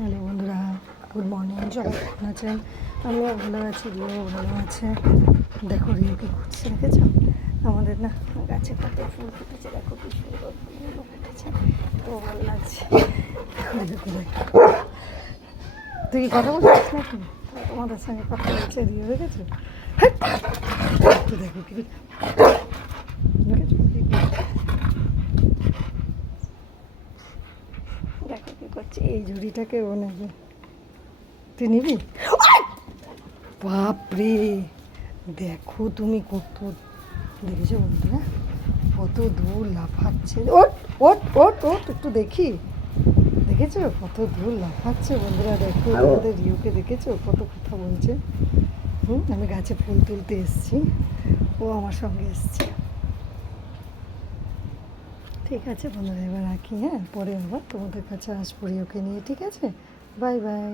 Hello বন্ধুরা, good morning. সবাই কেমন আছেন? আমিও ভালো আছি, রিও ভালো আছে। দেখো রিওকে ঘুরছে, দেখেছো? আমাদের না গাছে কত ফুল ফুটেছে, দেখো কি সুন্দর ফুলগুলো ফুটেছে, তো ভালো লাগছে। দেখো দেখো, তুই কি কথা বলছিস নাকি? তোমাদের সঙ্গে কথা বলছে রিও, দেখেছো? তো দেখো কি দেখেছো কি দেখো কি করছে, এই ঝুড়িটাকে ও নেবে। তুই নিবি? বাপরে, দেখো তুমি কত, দেখেছো বন্ধুরা কত দূর লাফাচ্ছে। ওট ওট ওট ওট, একটু দেখি। দেখেছো কত দূর লাফাচ্ছে বন্ধুরা? দেখো আমাদের রিওকে দেখেছো কত কথা বলছে। আমি গাছে ফুল তুলতে এসেছি, ও আমার সঙ্গে এসছে। ঠিক আছে বন্ধুরা, এবার রাখি, হ্যাঁ, পরে আবার তোমাদের কাছে আসবো রিওকে নিয়ে। ঠিক আছে, বাই বাই।